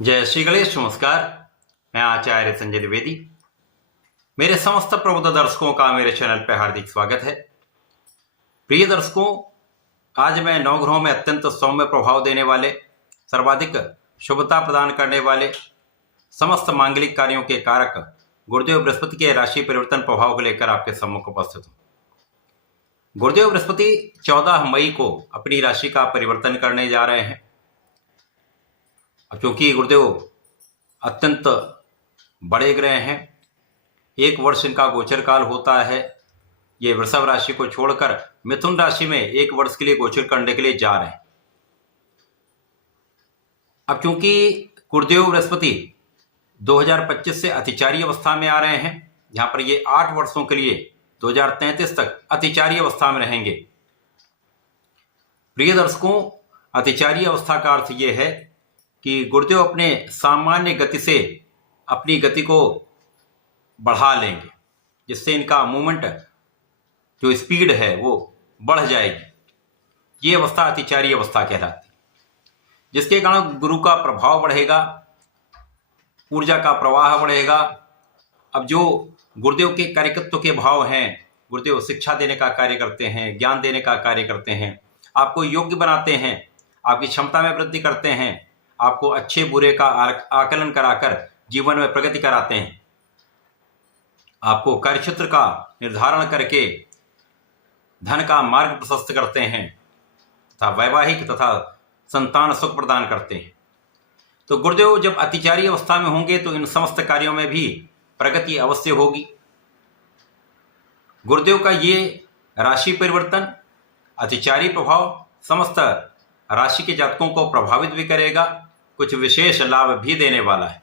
जय श्री गणेश। नमस्कार, मैं आचार्य संजय द्विवेदी। मेरे समस्त प्रबुद्ध दर्शकों का मेरे चैनल पर हार्दिक स्वागत है। प्रिय दर्शकों, आज मैं नवग्रहों में अत्यंत सौम्य प्रभाव देने वाले, सर्वाधिक शुभता प्रदान करने वाले, समस्त मांगलिक कार्यों के कारक गुरुदेव बृहस्पति के राशि परिवर्तन प्रभाव को लेकर आपके सम्मुख उपस्थित हूँ। गुरुदेव बृहस्पति 14 मई को अपनी राशि का परिवर्तन करने जा रहे हैं। अब क्योंकि गुरुदेव अत्यंत बड़े ग्रह हैं, 1 वर्ष इनका गोचर काल होता है। ये वृषभ राशि को छोड़कर मिथुन राशि में 1 वर्ष के लिए गोचर करने के लिए जा रहे हैं। अब क्योंकि गुरुदेव बृहस्पति 2025 से अतिचारी अवस्था में आ रहे हैं, जहां पर ये 8 वर्षों के लिए 2033 तक अतिचारी अवस्था में रहेंगे। प्रिय दर्शकों, अतिचारी अवस्था का अर्थ ये है कि गुरुदेव अपने सामान्य गति से अपनी गति को बढ़ा लेंगे, जिससे इनका मूवमेंट जो स्पीड है वो बढ़ जाएगी। ये अवस्था अतिचारी अवस्था कहलाती है, जिसके कारण गुरु का प्रभाव बढ़ेगा, ऊर्जा का प्रवाह बढ़ेगा। अब जो गुरुदेव के कार्यकत्व के भाव हैं, गुरुदेव शिक्षा देने का कार्य करते हैं, ज्ञान देने का कार्य करते हैं, आपको योग्य बनाते हैं, आपकी क्षमता में वृद्धि करते हैं, आपको अच्छे बुरे का आकलन कराकर जीवन में प्रगति कराते हैं, आपको कार्यक्षेत्र का निर्धारण करके धन का मार्ग प्रशस्त करते हैं तथा वैवाहिक तथा संतान सुख प्रदान करते हैं। तो गुरुदेव जब अतिचारी अवस्था में होंगे तो इन समस्त कार्यों में भी प्रगति अवश्य होगी। गुरुदेव का ये राशि परिवर्तन, अतिचारी प्रभाव समस्त राशि के जातकों को प्रभावित भी करेगा, कुछ विशेष लाभ भी देने वाला है।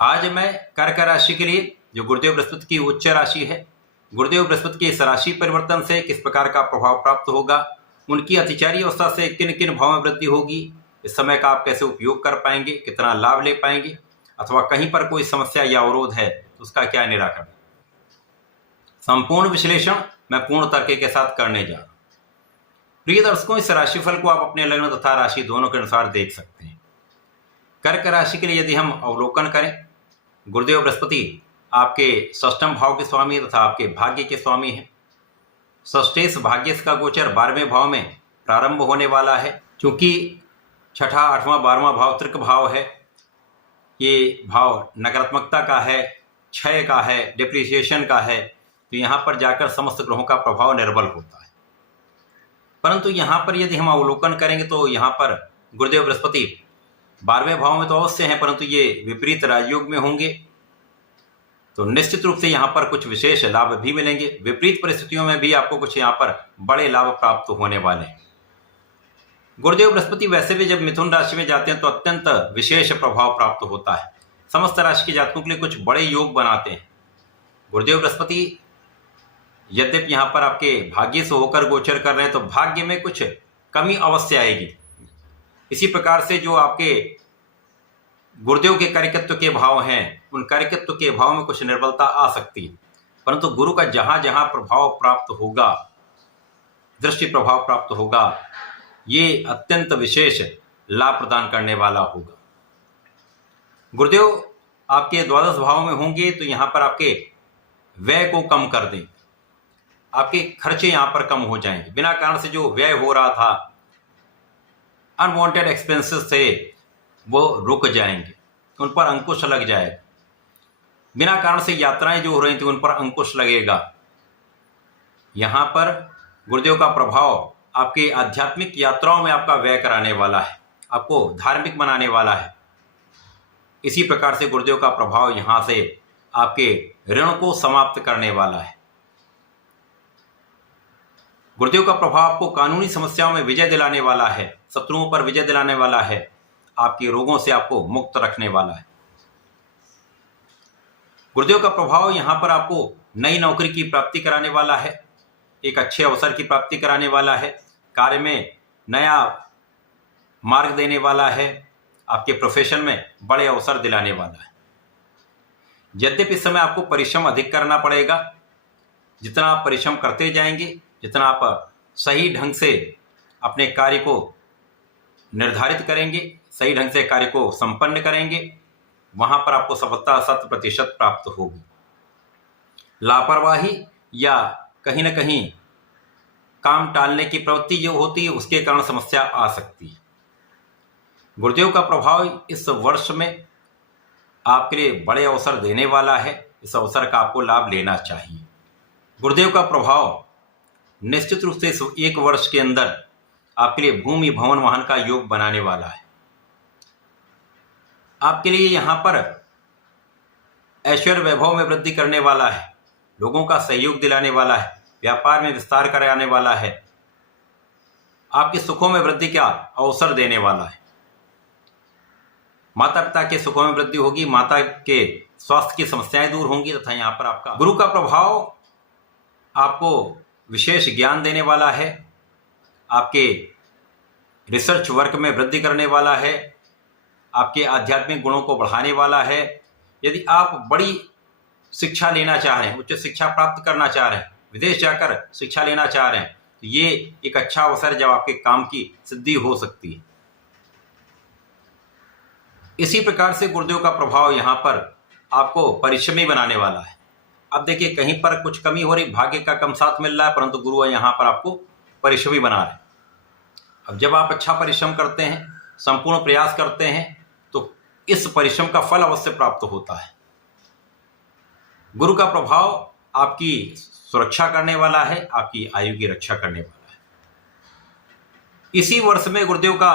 आज मैं कर्क राशि के लिए, जो गुरुदेव बृहस्पति की उच्च राशि है, गुरुदेव बृहस्पति के इस राशि परिवर्तन से किस प्रकार का प्रभाव प्राप्त होगा, उनकी अतिचारी अवस्था से किन किन भाव में वृद्धि होगी, इस समय का आप कैसे उपयोग कर पाएंगे, कितना लाभ ले पाएंगे, अथवा कहीं पर कोई समस्या या अवरोध है तो उसका क्या निराकरण, संपूर्ण विश्लेषण मैं पूर्ण तर्क के साथ करने जा रहा हूं। प्रिय दर्शकों, इस राशिफल को आप अपने लग्न तथा राशि दोनों के अनुसार देख सकते हैं। कर्क राशि के लिए यदि हम अवलोकन करें, गुरुदेव बृहस्पति आपके षष्ठम भाव के स्वामी तथा आपके भाग्य के स्वामी हैं। षष्ठेश भाग्येश का गोचर 12वें भाव में प्रारंभ होने वाला है। चूंकि छठा, 8वां, 12वां भाव त्रिक भाव है, ये भाव नकारात्मकता का है, क्षय का है, डिप्रिसिएशन का है, तो यहाँ पर जाकर समस्त ग्रहों का प्रभाव निर्बल होता है। परंतु यहाँ पर यदि हम अवलोकन करेंगे तो यहाँ पर गुरुदेव बृहस्पति 12वें भाव में तो अवश्य हैं, परंतु ये विपरीत राजयोग में होंगे, तो निश्चित रूप से यहाँ पर कुछ विशेष लाभ भी मिलेंगे। विपरीत परिस्थितियों में भी आपको कुछ यहाँ पर बड़े लाभ प्राप्त होने वाले हैं। गुरुदेव बृहस्पति वैसे भी जब मिथुन राशि में जाते हैं तो अत्यंत विशेष प्रभाव प्राप्त होता है, समस्त राशि के जातकों के लिए कुछ बड़े योग बनाते हैं। गुरुदेव बृहस्पति यद्यपि यहाँ पर आपके भाग्य से होकर गोचर कर रहे हैं तो भाग्य में कुछ कमी अवश्य आएगी। इसी प्रकार से जो आपके गुरुदेव के कार्यकत्व के भाव हैं, उन कार्यकत्व के भाव में कुछ निर्बलता आ सकती है, परंतु गुरु का जहां जहां प्रभाव प्राप्त होगा, दृष्टि प्रभाव प्राप्त होगा, ये अत्यंत विशेष लाभ प्रदान करने वाला होगा। गुरुदेव आपके द्वादश भाव में होंगे तो यहाँ पर आपके व्यय को कम कर दें, आपके खर्चे यहाँ पर कम हो जाएंगे। बिना कारण से जो व्यय हो रहा था, अनवांटेड एक्सपेंसेस थे, वो रुक जाएंगे, उन पर अंकुश लग जाएगा। बिना कारण से यात्राएं जो हो रही थी उन पर अंकुश लगेगा। यहाँ पर गुरुदेव का प्रभाव आपके आध्यात्मिक यात्राओं में आपका व्यय कराने वाला है, आपको धार्मिक बनाने वाला है। इसी प्रकार से गुरुदेव का प्रभाव यहाँ से आपके ऋण को समाप्त करने वाला है। गुरुदेव का प्रभाव आपको कानूनी समस्याओं में विजय दिलाने वाला है, शत्रुओं पर विजय दिलाने वाला है, आपके रोगों से आपको मुक्त रखने वाला है। गुरुदेव का प्रभाव यहाँ पर आपको नई नौकरी की प्राप्ति कराने वाला है, एक अच्छे अवसर की प्राप्ति कराने वाला है, कार्य में नया मार्ग देने वाला है, आपके प्रोफेशन में बड़े अवसर दिलाने वाला है। यद्यपि इस समय आपको परिश्रम अधिक करना पड़ेगा, जितना आप परिश्रम करते जाएंगे, जितना आप सही ढंग से अपने कार्य को निर्धारित करेंगे, सही ढंग से कार्य को संपन्न करेंगे, वहां पर आपको सफलता 100% प्राप्त होगी। लापरवाही या कहीं ना कहीं काम टालने की प्रवृत्ति जो होती है, उसके कारण समस्या आ सकती है। गुरुदेव का प्रभाव इस वर्ष में आपके लिए बड़े अवसर देने वाला है। इस अवसर का आपको लाभ लेना चाहिए। गुरुदेव का प्रभाव निश्चित रूप से इस एक वर्ष के अंदर आपके लिए भूमि भवन वाहन का योग बनाने वाला है। आपके लिए यहां पर ऐश्वर्य वैभव में वृद्धि करने वाला है, लोगों का सहयोग दिलाने वाला है, व्यापार में विस्तार कराने वाला है, आपके सुखों में वृद्धि का अवसर देने वाला है। माता पिता के सुखों में वृद्धि होगी, माता के स्वास्थ्य की समस्याएं दूर होंगी तथा यहाँ पर आपका गुरु का प्रभाव आपको विशेष ज्ञान देने वाला है, आपके रिसर्च वर्क में वृद्धि करने वाला है, आपके आध्यात्मिक गुणों को बढ़ाने वाला है। यदि आप बड़ी शिक्षा लेना चाह रहे हैं, उच्च शिक्षा प्राप्त करना चाह रहे हैं, विदेश जाकर शिक्षा लेना चाह रहे हैं, तो ये एक अच्छा अवसर है जब आपके काम की सिद्धि हो सकती है। इसी प्रकार से गुरुदेव का प्रभाव यहाँ पर आपको परिश्रमी बनाने वाला है। अब देखिए, कहीं पर कुछ कमी हो रही, भाग्य का कम साथ मिल रहा है, परंतु गुरु यहाँ पर आपको परिश्रमी बना रहे हैं। अब जब आप अच्छा परिश्रम करते हैं, संपूर्ण प्रयास करते हैं, तो इस परिश्रम का फल अवश्य प्राप्त होता है। गुरु का प्रभाव आपकी सुरक्षा करने वाला है, आपकी आयु की रक्षा करने वाला है। इसी वर्ष में गुरुदेव का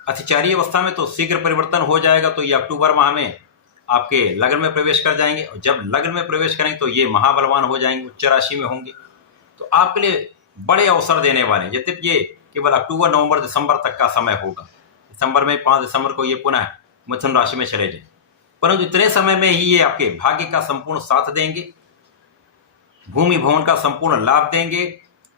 अतिचारी अवस्था में तो शीघ्र परिवर्तन हो जाएगा, तो ये अक्टूबर माह में आपके लग्न में प्रवेश कर जाएंगे, और जब लग्न में प्रवेश करेंगे तो ये महाबलवान हो जाएंगे, उच्च राशि में होंगे, तो आपके लिए बड़े अवसर देने वाले हैं। यद्यपि ये केवल अक्टूबर नवंबर दिसंबर तक का समय होगा, दिसंबर में 5 दिसंबर को ये पुनः मिथुन राशि में चले जाए, परंतु इतने समय में ही ये आपके भाग्य का संपूर्ण साथ देंगे, भूमि भवन का संपूर्ण लाभ देंगे,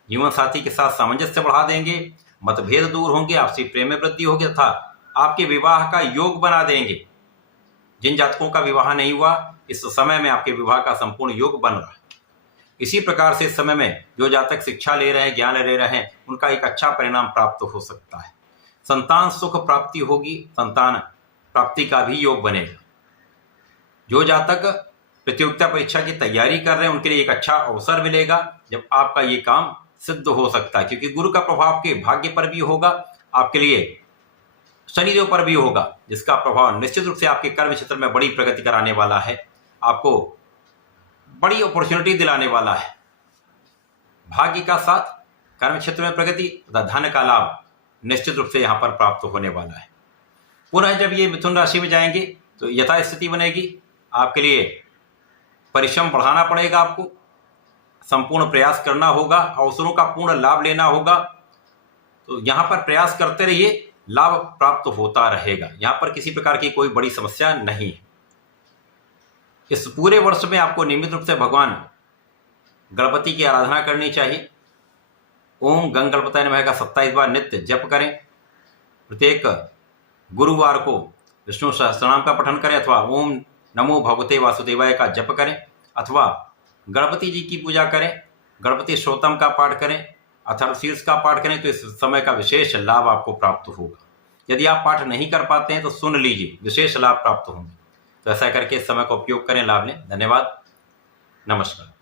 जीवन साथी के साथ सामंजस्य बढ़ा देंगे, मतभेद दूर होंगे, आपसी प्रेम में वृद्धि होगी तथा आपके विवाह का योग बना देंगे। जिन जातकों का विवाह नहीं हुआ, इस समय में आपके विवाह का संपूर्ण योग बन रहा है। इसी प्रकार से इस समय में जो जातक शिक्षा ले रहे हैं, ज्ञान ले रहे हैं, उनका एक अच्छा परिणाम प्राप्त हो सकता है। संतान सुख प्राप्ति होगी, संतान प्राप्ति का भी योग बनेगा। जो जातक प्रतियोगिता परीक्षा की तैयारी कर रहे हैं, उनके लिए एक अच्छा अवसर मिलेगा जब आपका ये काम सिद्ध हो सकता है, क्योंकि गुरु का प्रभाव आपके भाग्य पर भी होगा, आपके लिए शनिदेव पर भी होगा, जिसका प्रभाव निश्चित रूप से आपके कर्म क्षेत्र में बड़ी प्रगति कराने वाला है, आपको बड़ी अपॉर्चुनिटी दिलाने वाला है। भाग्य का साथ, कर्म क्षेत्र में प्रगति तथा धन का लाभ निश्चित रूप से यहाँ पर प्राप्त होने वाला है। पुनः जब ये मिथुन राशि में जाएंगे तो यथास्थिति बनेगी। आपके लिए परिश्रम बढ़ाना पड़ेगा, आपको संपूर्ण प्रयास करना होगा, अवसरों का पूर्ण लाभ लेना होगा। तो यहाँ पर प्रयास करते रहिए, लाभ प्राप्त होता रहेगा। यहाँ पर किसी प्रकार की कोई बड़ी समस्या नहीं है। इस पूरे वर्ष में आपको नियमित रूप से भगवान गणपति की आराधना करनी चाहिए। ओम गंग गणपताय नमः का 27 बार नित्य जप करें। प्रत्येक गुरुवार को विष्णु सहस्त्रनाम का पठन करें, अथवा ओम नमो भगवते वासुदेवाय का जप करें, अथवा गणपति जी की पूजा करें, गणपति स्तोत्रम का पाठ करें, अथर्वशीर्ष का पाठ करें, तो इस समय का विशेष लाभ आपको प्राप्त होगा। यदि आप पाठ नहीं कर पाते हैं तो सुन लीजिए, विशेष लाभ प्राप्त होंगे। तो ऐसा करके इस समय का उपयोग करें, लाभ लें। धन्यवाद, नमस्कार।